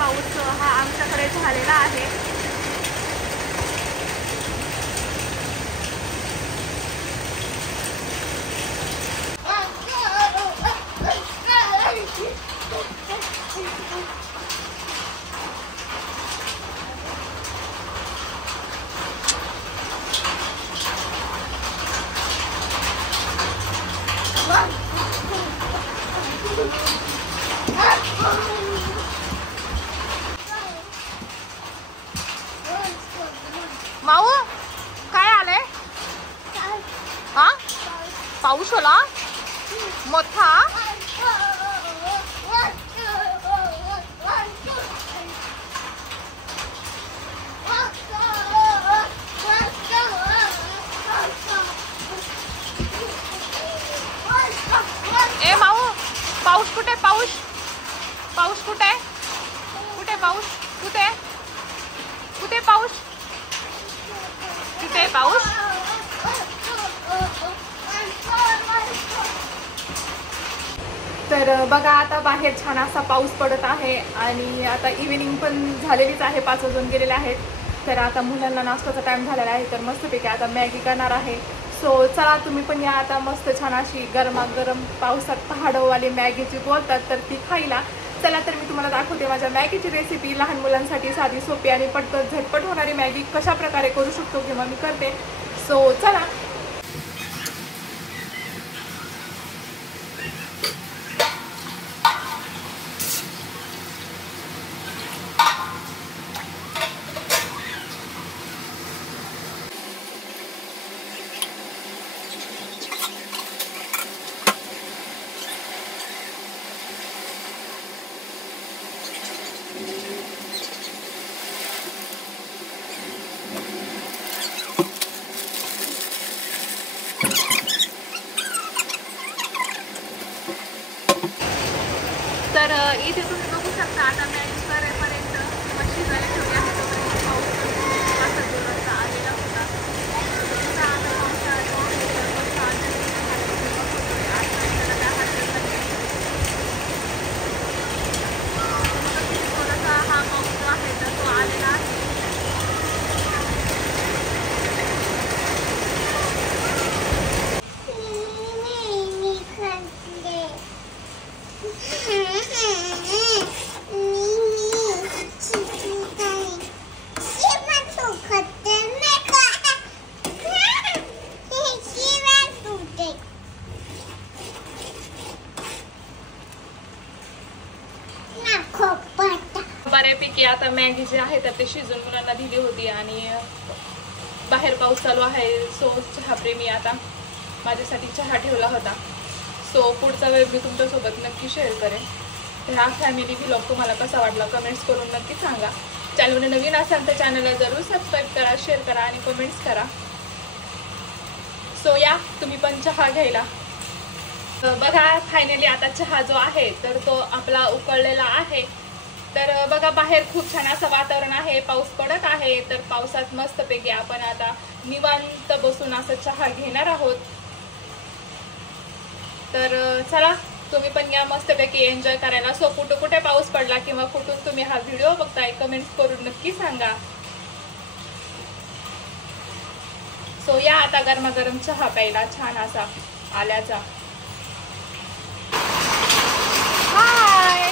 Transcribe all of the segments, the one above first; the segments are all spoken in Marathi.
पाऊस हा आमच्याकडे झालेला आहे। माऊ काय आले? हा पाऊस होला मोठा। ए माऊ पाऊस कुठे? पाऊस पाऊस कुठे? कुठे पाऊस? कुठे कुठे पाऊस? कुठे पाऊस? तर बघा आता बाहेर छान असा पाऊस पडत आहे आणि आता इव्हिनिंग पण झालेलीच आहे, 5 वाजून गेलेले आहेत। तर आता मुलांना नाश्त्याचा टाइम झालेला आहे, तर मस्तपैकी आता मॅगी करणार आहे। सो चला तुम्ही पण या आता मस्त छान अशी गरमागरम पावसात पहाडवाली मॅगी जी बोलतात तर ती खायला। चला तर मी तुम्हाला दाखवते माझ्या मॅगीची रेसिपी। लहान मुलांसाठी साधी सोपी आणि पटकन झटपट होणारी मॅगी कशा प्रकारे करू शकतो किंवा मी करते। सो चला। तर इथे तुम्ही बघू शकता आता मॅगी करेपर्यंत शिजायला ठेवली आहे, तोपर्यंत पाऊस असा जोराचा आलेला होता। थोडासा हा पाऊस जो आहे तर तो आलेला आहे। बऱ्यापैकी आता मॅगी जी आहे तर ते शिजून मुलांना दिली होती आणि बाहेर पाऊस चालू आहे। सो चहा प्रेमी आता माझ्यासाठी चहा ठेवला होता। सो पुढचा वेळ मी तुमच्यासोबत नक्की शेअर करेन। तर हा फॅमिली व्लॉग तुम्हाला कसा वाटला कमेंट्स करून नक्की सांगा। चॅनलवर नवीन असाल तर चॅनलला जरूर सबस्क्राईब करा, शेअर करा आणि कमेंट्स करा। सो या तुम्ही पण चहा घ्यायला। बघा फायनली आता चहा जो आहे तर तो आपला उकळलेला आहे। तर बघा बाहेर खूप छान असं वातावरण आहे, पाऊस पडत आहे। तर पावसात मस्तपैकी आपण आता निवांत बसून असं चहा घेणार आहोत। तर चला तुम्ही पण या मस्तपैकी एन्जॉय करायला। सो कुठे कुठे पाऊस पडला किंवा कुठून तुम्ही हा व्हिडिओ बघताय कमेंट्स करून नक्की सांगा। सो या आता गरमागरम चहा प्यायला छान असा आल्याचा। हाय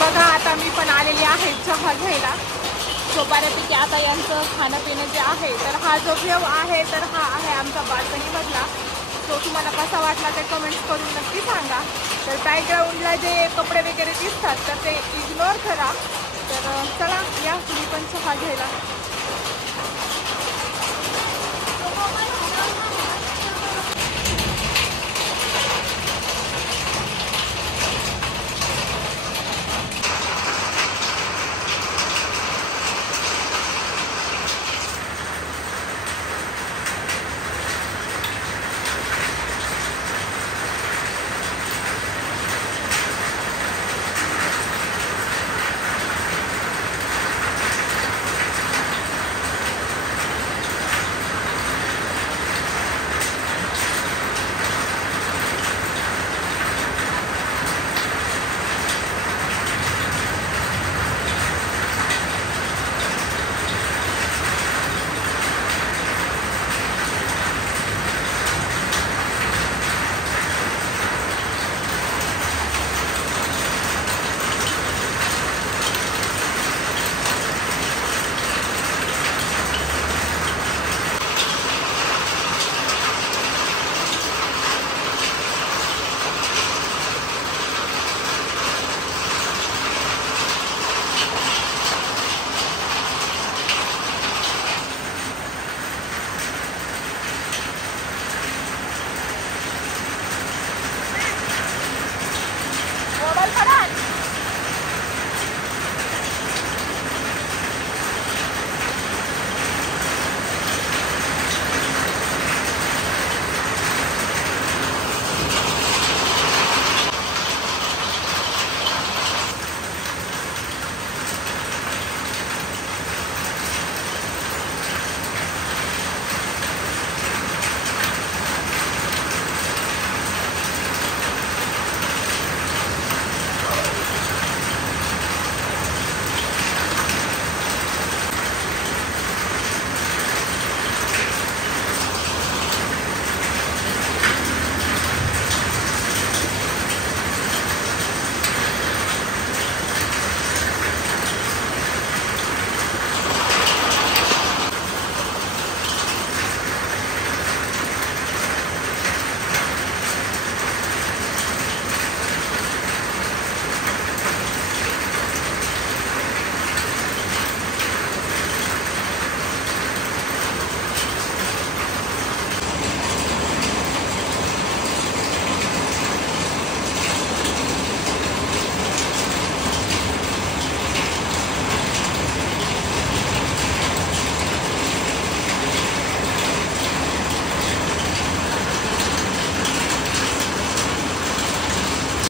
बघा आता मी पण आलेली आहे चहा घ्यायला। सो बऱ्यापैकी आता यांचं खाणं पिणं जे आहे तर हा जो व्ह्यू आहे तर हा आहे आमचा बाल्कनी मधला। सो तुम्हाला कसा वाटला ते कमेंट्स करून नक्की सांगा. तर बॅकग्राऊंडला जे कपडे वगैरे दिसतात तर ते इग्नोर करा. तर चला या तुम्ही पण चहा घ्यायला.